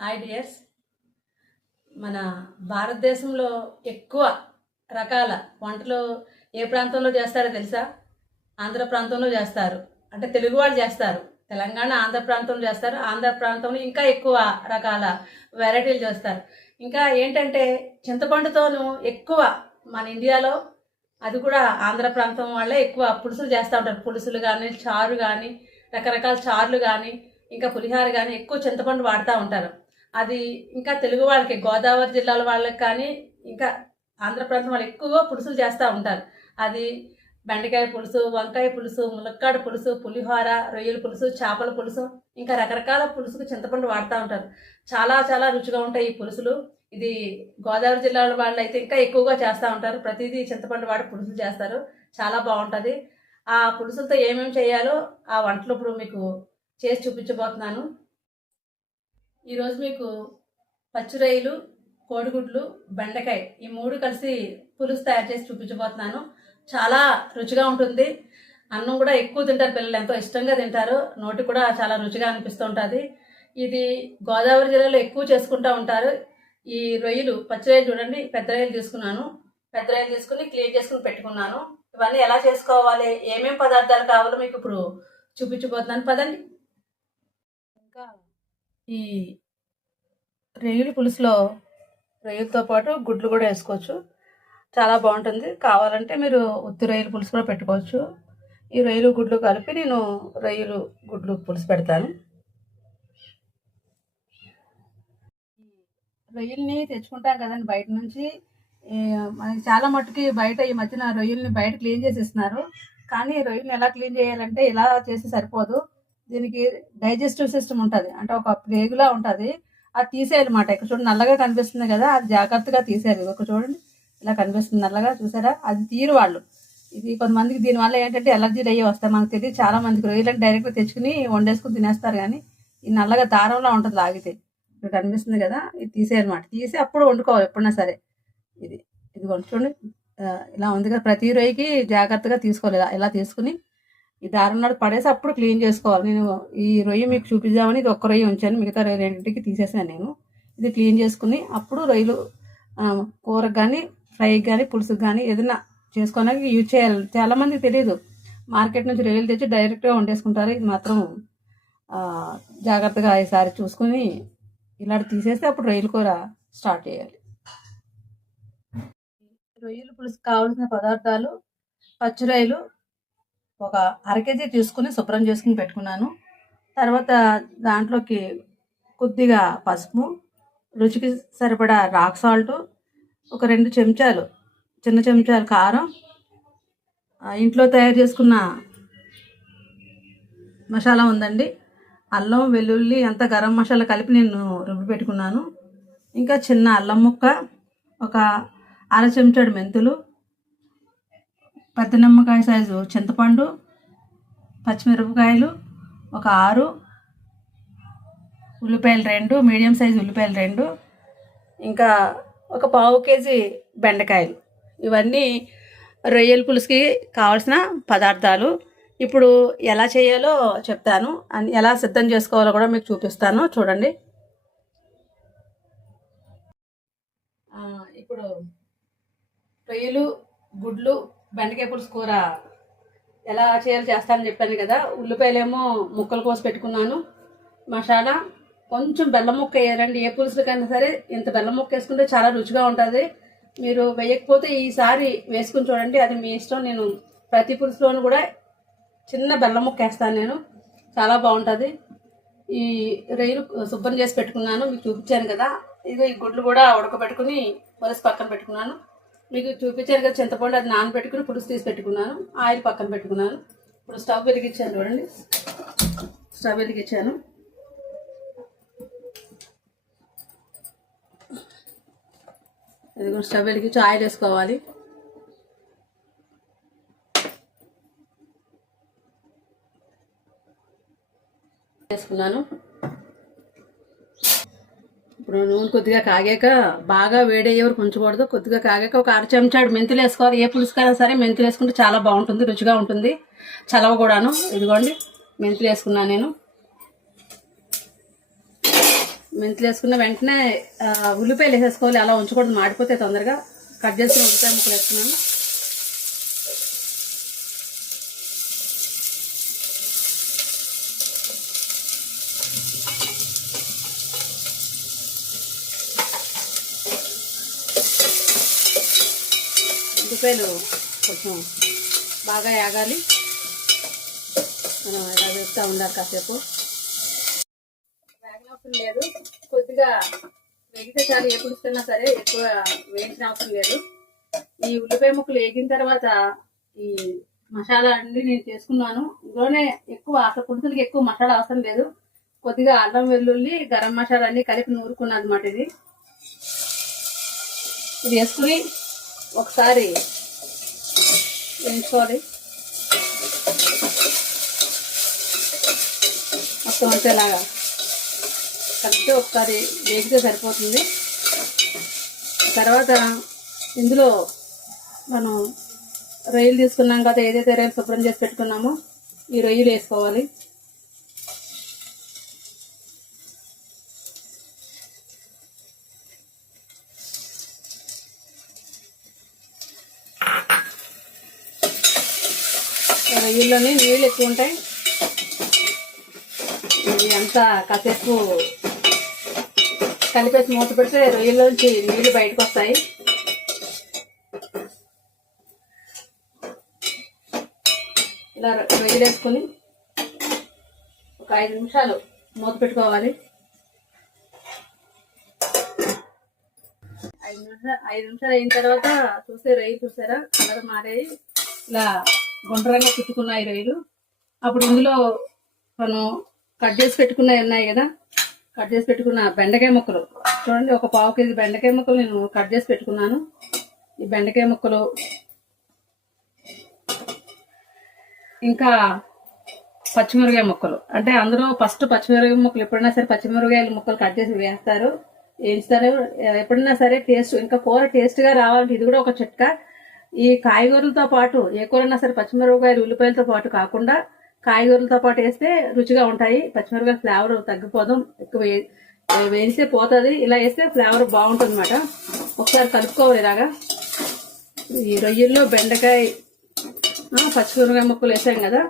Hi dears. మన భారతదేశంలో ఎక్కువ రకాల వంటలు ఏ ప్రాంతంలో చేస్తారో తెలుసా? ఆంధ్ర ప్రాంతంలో చేస్తారు. అంటే తెలుగు వాళ్ళు చేస్తారు. తెలంగాణ ఆంధ్ర ప్రాంతంలో చేస్తారు. ఆంధ్ర ప్రాంతంలో ఇంకా ఎక్కువ రకాల వెరైటీలు చేస్తారు. ఇంకా ఏంటంటే చింతపండుతోనూ ఎక్కువ మన ఇండియాలో అది కూడా ఆంధ్ర ప్రాంతం వాళ్ళే ఎక్కువ పులుసులు చేస్తూ ఉంటారు. పులుసులు కానీ చారు కానీ రకరకాల చారులు కానీ ఇంకా పులిహార కానీ ఎక్కువ చింతపండు వాడుతూ ఉంటారు. అది ఇంకా తెలుగు వాళ్ళకి గోదావరి జిల్లాల వాళ్ళకి కానీ ఇంకా ఆంధ్ర ప్రాంతం వాళ్ళు ఎక్కువగా పులుసులు చేస్తూ ఉంటారు. అది బెండకాయ పులుసు వంకాయ పులుసు ములక్కాడ పులుసు పులిహోర రొయ్యల పులుసు చేపల పులుసు ఇంకా రకరకాల పులుసుకు చింతపండు వాడుతూ ఉంటారు. చాలా చాలా రుచిగా ఉంటాయి ఈ పులుసులు. ఇది గోదావరి జిల్లాల వాళ్ళు అయితే ఇంకా ఎక్కువగా చేస్తూ ఉంటారు. ప్రతిదీ చింతపండు వాడి పులుసులు చేస్తారు. చాలా బాగుంటుంది. ఆ పులుసులతో ఏమేమి చేయాలో ఆ వంటలు ఇప్పుడు మీకు చేసి చూపించబోతున్నాను. ఈరోజు మీకు పచ్చిరొయ్యలు కోడిగుడ్లు బెండకాయ ఈ మూడు కలిసి పులుసు తయారు చేసి చూపించబోతున్నాను. చాలా రుచిగా ఉంటుంది. అన్నం కూడా ఎక్కువ తింటారు పిల్లలు ఎంతో ఇష్టంగా తింటారు. నోటి కూడా చాలా రుచిగా అనిపిస్తూ ఉంటుంది. ఇది గోదావరి జిల్లాలో ఎక్కువ చేసుకుంటూ ఉంటారు. ఈ రొయ్యలు పచ్చి రొయ్యలు చూడండి పెద్ద రొయ్యలు తీసుకున్నాను. పెద్ద రొయ్యలు తీసుకుని క్లీన్ చేసుకుని పెట్టుకున్నాను. ఇవన్నీ ఎలా చేసుకోవాలి ఏమేమి పదార్థాలు కావాలో మీకు ఇప్పుడు చూపించబోతున్నాను. పదండి. ఈ రొయ్యల పులుసులో రొయ్యలతో పాటు గుడ్లు కూడా వేసుకోవచ్చు. చాలా బాగుంటుంది. కావాలంటే మీరు ఉత్తి రొయ్యల పులుసు కూడా పెట్టుకోవచ్చు. ఈ రొయ్యలు గుడ్లు కలిపి నేను రొయ్యలు గుడ్లు పులుసు పెడతాను. రొయ్యల్ని తెచ్చుకుంటాం కదండి బయట నుంచి. మనకి చాలా మట్టుకి బయట ఈ మధ్యన రొయ్యల్ని బయట క్లీన్ చేసి ఇస్తున్నారు కానీ రొయ్యల్ని ఎలా క్లీన్ చేయాలంటే ఇలా చేస్తే సరిపోదు. దీనికి డైజెస్టివ్ సిస్టమ్ ఉంటుంది. అంటే ఒక ప్రేగులా ఉంటుంది. అది తీసేయాలన్నమాట. ఇక్కడ చూడండి నల్లగా కనిపిస్తుంది కదా. అది జాగ్రత్తగా తీసేయాలి. ఒక చూడండి ఇలా కనిపిస్తుంది నల్లగా చూసారా? అది తీరు వాళ్ళు. ఇది కొంతమందికి దీనివల్ల ఏంటంటే ఎలర్జీలు అయ్యి వస్తాయి. మనకు తెలియదు చాలా మందికి. రొయ్యలను డైరెక్ట్గా తెచ్చుకుని వండేసుకుని తినేస్తారు కానీ ఈ నల్లగా దారంలో ఉంటుంది లాగితే. ఇక్కడ కనిపిస్తుంది కదా ఇది తీసేయాలన్నమాట. తీసి అప్పుడు వండుకోవాలి ఎప్పుడైనా సరే. ఇది ఇది చూడండి. ఇలా ఉంది కదా. ప్రతి రొయ్యకి జాగ్రత్తగా తీసుకోవాలి. ఇలా ఇలా తీసుకుని ఈ దారం నాడు పడేసి అప్పుడు క్లీన్ చేసుకోవాలి. నేను ఈ రొయ్య మీకు చూపిద్దామని ఇది ఒక్క రొయ్య ఉంచాను. మిగతా రొయ్య రెండింటికి తీసేసాను నేను. ఇది క్లీన్ చేసుకుని అప్పుడు రొయ్యలు కూర కూరకు కానీ ఫ్రైకి కానీ పులుసుకి కానీ ఏదైనా చేసుకోవడానికి యూజ్ చేయాలి. చాలా మందికి తెలియదు మార్కెట్ నుంచి రొయ్యలు తెచ్చి డైరెక్ట్గా వండేసుకుంటారు. ఇది మాత్రం జాగ్రత్తగా ఈసారి చూసుకుని ఇలాంటి తీసేస్తే అప్పుడు రొయ్యల కూర స్టార్ట్ చేయాలి. రొయ్యల పులుసు కావాల్సిన పదార్థాలు పచ్చి రొయ్యలు ఒక అర కేజీ తీసుకుని శుభ్రం చేసుకుని పెట్టుకున్నాను. తర్వాత దాంట్లోకి కొద్దిగా పసుపు రుచికి సరిపడా రాక్ సాల్ట్ ఒక రెండు చెంచాలు చిన్న చెంచాలు కారం ఇంట్లో తయారు చేసుకున్న మసాలా ఉందండి. అల్లం వెల్లుల్లి అంత గరం మసాలా కలిపి నేను రుబ్బి పెట్టుకున్నాను. ఇంకా చిన్న అల్లం ముక్క ఒక అర చెంచాడు మెంతులు పెద్ద నిమ్మకాయ సైజు చింతపండు పచ్చిమిరపకాయలు ఒక ఆరు ఉల్లిపాయలు రెండు మీడియం సైజు ఉల్లిపాయలు రెండు ఇంకా ఒక పావు కేజీ బెండకాయలు. ఇవన్నీ రొయ్యల పులుసుకి కావాల్సిన పదార్థాలు. ఇప్పుడు ఎలా చేయాలో చెప్తాను. అని ఎలా సిద్ధం చేసుకోవాలో కూడా మీకు చూపిస్తాను. చూడండి. ఇప్పుడు రొయ్యలు గుడ్లు బెండకాయ పులుసు కూర ఎలా చేయాలో చేస్తానని చెప్పాను కదా. ఉల్లిపాయలేమో ముక్కలు కోసి పెట్టుకున్నాను. మసాలా కొంచెం బెల్లం ముక్క వేయాలండి. ఏ పులుసులకైనా సరే ఇంత బెల్లం ముక్క వేసుకుంటే చాలా రుచిగా ఉంటుంది. మీరు వేయకపోతే ఈసారి వేసుకుని చూడండి. అది మీ ఇష్టం. నేను ప్రతి పులుసులోనూ కూడా చిన్న బెల్లం ముక్క వేస్తాను నేను. చాలా బాగుంటుంది. ఈ రొయ్యలు శుభ్రం చేసి పెట్టుకున్నాను. మీకు చూపించాను కదా. ఇదిగో ఈ గుడ్లు కూడా ఉడకబెట్టుకుని పులుసు పక్కన పెట్టుకున్నాను. మీకు చూపించాను కదా చింతపండు అది నానబెట్టుకుని పులుసు తీసి పెట్టుకున్నాను. ఆయిల్ పక్కన పెట్టుకున్నాను. ఇప్పుడు స్టవ్ వెలిగించాను చూడండి. స్టవ్ వెలిగించాను. ఇదిగో స్టవ్ వెలిగించి ఆయిల్ వేసుకోవాలి. వేసుకున్నాను. నూనె కొద్దిగా కాగాక బాగా వేడయ్యే వరకు ఉంచకూడదు. కొద్దిగా కాగాక ఒక అర చెంచాడు మెంతులు వేసుకోవాలి. ఏ పులుసుకైనా సరే మెంతులు వేసుకుంటే చాలా బాగుంటుంది రుచిగా ఉంటుంది. చలవ కూడాను. ఇదిగోండి మెంతులు వేసుకున్నాను నేను. మెంతులు వేసుకున్న వెంటనే ఉల్లిపాయలు వేసేసుకోవాలి. అలా ఉంచకూడదు మాడిపోతే తొందరగా. కట్ చేసుకుని ఉల్లిపాయ ముక్కలు వేసుకున్నాను. ఉల్లిపాయలు కొంచెం బాగా యాగాలి. మనం ఇలా వేస్తూ ఉండాలి కాసేపు. వేగనవసరం లేదు. కొద్దిగా వేగితే చాలు ఏ పులుస్తున్నా సరే ఎక్కువ వేయించిన అవసరం లేదు. ఈ ఉల్లిపాయ ముక్కలు వేగిన తర్వాత ఈ మసాలా అన్ని నేను చేసుకున్నాను. ఇందులోనే ఎక్కువ అసలు పులుసులకి ఎక్కువ మసాలా అవసరం లేదు. కొద్దిగా అల్లం వెల్లుల్లి గరం మసాలా అన్ని కలిపి నూరుకున్నది అనమాట ఇది. ఇది వేసుకుని ఒకసారి వేయించుకోవాలి మొత్తం అంతా కలిపితే ఒకసారి వేగితే సరిపోతుంది. తర్వాత ఇందులో మనం రొయ్యలు తీసుకున్నాం కదా ఏదైతే రొయ్యలు శుభ్రం చేసి పెట్టుకున్నామో ఈ రొయ్యలు వేసుకోవాలి. రొయ్యల్లోని నీళ్ళు ఎక్కువ ఉంటాయి. ఇది అంతా కాసేపు కలిపేసి మూత పెడితే రొయ్యల్లోంచి నీళ్ళు బయటకు వస్తాయి. ఇలా రొయ్యలు వేసుకొని ఒక ఐదు నిమిషాలు మూత పెట్టుకోవాలి. ఐదు నిమిషాలు ఐదు నిమిషాలు అయిన తర్వాత చూస్తే రొయ్యలు చూసారా? కలర్ మారాయి. ఇలా గుండ్రంగా చుట్టుకున్నాయి రొయ్యలు అప్పుడు ఇందులో మనం కట్ చేసి పెట్టుకున్నవి ఉన్నాయి కదా. కట్ చేసి పెట్టుకున్న బెండకాయ ముక్కలు. చూడండి ఒక పావు కేజీ బెండకాయ ముక్కలు నేను కట్ చేసి పెట్టుకున్నాను. ఈ బెండకాయ ముక్కలు ఇంకా పచ్చిమిరకాయ ముక్కలు. అంటే అందులో ఫస్ట్ పచ్చిమిరకాయ ముక్కలు ఎప్పుడైనా సరే పచ్చిమిరకాయల ముక్కలు కట్ చేసి వేస్తారు. వేయిస్తారు ఎప్పుడైనా సరే టేస్ట్ ఇంకా కూర టేస్ట్గా రావాలంటే ఇది కూడా ఒక చిట్కా. ఈ కాయగూరలతో పాటు ఏ కూరన్నా సరే పచ్చిమిరపకాయలు ఉల్లిపాయలతో పాటు కాకుండా కాయగూరలతో పాటు వేస్తే రుచిగా ఉంటాయి. పచ్చిమిరపకాయ ఫ్లేవర్ తగ్గిపోదాం. ఎక్కువ వేస్తే పోతుంది. ఇలా వేస్తే ఫ్లేవర్ బాగుంటుంది అనమాట ఒకసారి కలుపుకోవాలి ఇలాగా. ఈ రొయ్యల్లో బెండకాయ పచ్చిమిరపకాయ ముక్కలు వేసాం కదా.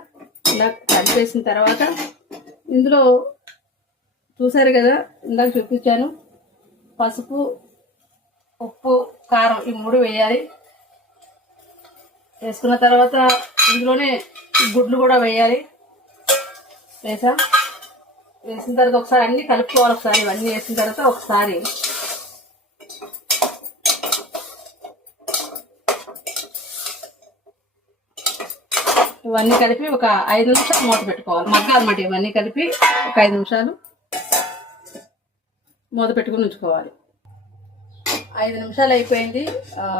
ఇలా కలిపేసిన తర్వాత ఇందులో చూసారు కదా ఇందాక చూపించాను. పసుపు ఉప్పు కారం ఈ మూడు వేయాలి. వేసుకున్న తర్వాత ఇందులోనే గుడ్లు కూడా వేయాలి. వేసా. వేసిన తర్వాత ఒకసారి అన్ని కలుపుకోవాలి ఒకసారి. ఇవన్నీ వేసిన తర్వాత ఒకసారి ఇవన్నీ కలిపి ఒక ఐదు నిమిషాలు మూత పెట్టుకోవాలి. మగ్గాలన్నమాట ఇవన్నీ కలిపి ఒక ఐదు నిమిషాలు మూత పెట్టుకుని ఉంచుకోవాలి. ఐదు నిమిషాలు అయిపోయింది.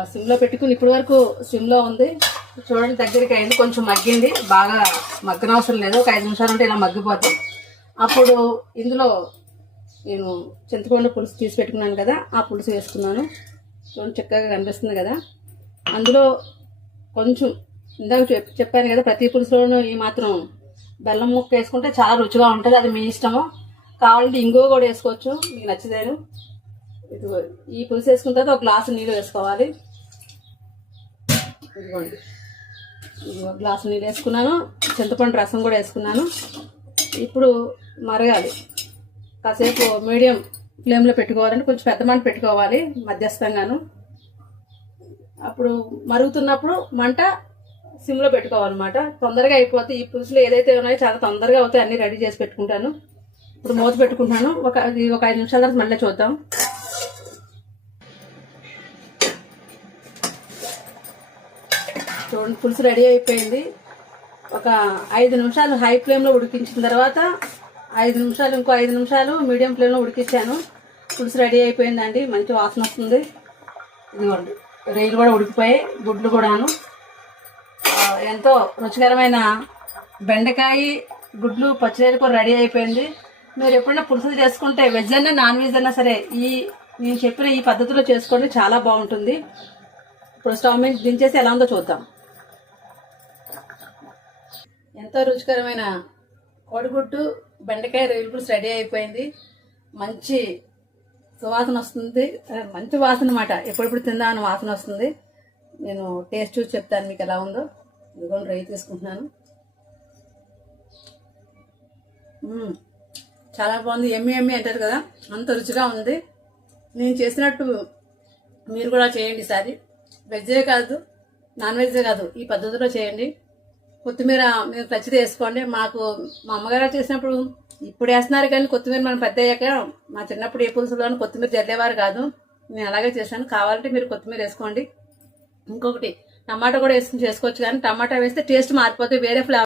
సిమ్లో పెట్టుకుని ఇప్పటి వరకు సిమ్లో ఉంది. చూడండి దగ్గరికి అయింది కొంచెం మగ్గింది. బాగా మగ్గనవసరం లేదు. ఒక ఐదు నిమిషాలు ఉంటే ఇలా మగ్గిపోతాం అప్పుడు ఇందులో నేను చింతపండు పులుసు తీసి పెట్టుకున్నాను కదా ఆ పులుసు వేసుకున్నాను. చూడండి చక్కగా కనిపిస్తుంది కదా. అందులో కొంచెం ఇందాక చెప్- చెప్పాను కదా ప్రతి పులుసులోనూ ఈ మాత్రం బెల్లం ముక్క వేసుకుంటే చాలా రుచిగా ఉంటుంది. అది మీ ఇష్టము. కావాలంటే ఇంగువ కూడా వేసుకోవచ్చు. మీకు నచ్చదేను ఇదిగో ఈ పులుసు వేసుకున్న తర్వాత ఒక గ్లాసు నీళ్ళు వేసుకోవాలి. ఇదిగోండి. ఇదిగో గ్లాసు నీళ్ళు వేసుకున్నాను. చింతపండు రసం కూడా వేసుకున్నాను. ఇప్పుడు మరగాలి. కాసేపు మీడియం ఫ్లేమ్లో పెట్టుకోవాలంటే కొంచెం పెద్ద మంట పెట్టుకోవాలి మధ్యస్థంగాను. అప్పుడు మరుగుతున్నప్పుడు మంట సిమ్లో పెట్టుకోవాలన్నమాట. తొందరగా అయిపోతే ఈ పులుసులు ఏదైతే ఉన్నాయో చాలా తొందరగా అవుతాయి అన్నీ రెడీ చేసి పెట్టుకుంటాను. ఇప్పుడు మూత పెట్టుకుంటాను ఒక ఒక ఐదు నిమిషాల తర్వాత మళ్ళీ చూద్దాం. చూడండి పులుసు రెడీ అయిపోయింది. ఒక ఐదు నిమిషాలు హై ఫ్లేమ్లో ఉడికించిన తర్వాత ఐదు నిమిషాలు ఇంకో ఐదు నిమిషాలు మీడియం ఫ్లేమ్లో ఉడికించాను. పులుసు రెడీ అయిపోయిందండి మంచి వాసన వస్తుంది. ఇదిగోండి రొయ్యలు కూడా ఉడికిపోయాయి గుడ్లు కూడాను. ఎంతో రుచికరమైన బెండకాయ గుడ్లు పచ్చిరొయ్యలు కూడా రెడీ అయిపోయింది. మీరు ఎప్పుడైనా పులుసులు చేసుకుంటే వెజ్ అన్నా నాన్ వెజ్ అన్నా సరే ఈ నేను చెప్పిన ఈ పద్ధతిలో చేసుకోండి చాలా బాగుంటుంది. ఇప్పుడు స్టవ్ మీద దించేసి ఎలా ఉందో చూద్దాం. ఎంతో రుచికరమైన కోడిగుడ్డు బెండకాయ రొయ్యల పులుసు రెడీ అయిపోయింది. మంచి సువాసన వస్తుంది. మంచి వాసన అనమాట ఎప్పుడెప్పుడు తిందామని వాసన వస్తుంది. నేను టేస్ట్ చూసి చెప్తాను మీకు ఎలా ఉందో. ఇదిగోండి రై తీసుకుంటున్నాను. చాలా బాగుంది. ఎమ్మి ఎమ్మి అంటారు కదా అంత రుచిగా ఉంది. నేను చేసినట్టు మీరు కూడా చేయండి ఈసారి. వెజ్జే కాదు నాన్ వెజ్జే కాదు ఈ పద్ధతిలో చేయండి. కొత్తిమీర మీరు ఖచ్చితంగా వేసుకోండి. మాకు మా అమ్మగారు చేసినప్పుడు ఇప్పుడు వేస్తున్నారు కానీ కొత్తిమీర మనం పెద్ద అయ్యాక మా చిన్నప్పుడు ఏ పులుసులో కొత్తిమీర చల్లేవారు కాదు. నేను అలాగే చేశాను. కావాలంటే మీరు కొత్తిమీర వేసుకోండి. ఇంకొకటి టమాటా కూడా వేసుకుని చేసుకోవచ్చు కానీ టమాటా వేస్తే టేస్ట్ మారిపోతే వేరే ఫ్లేవర్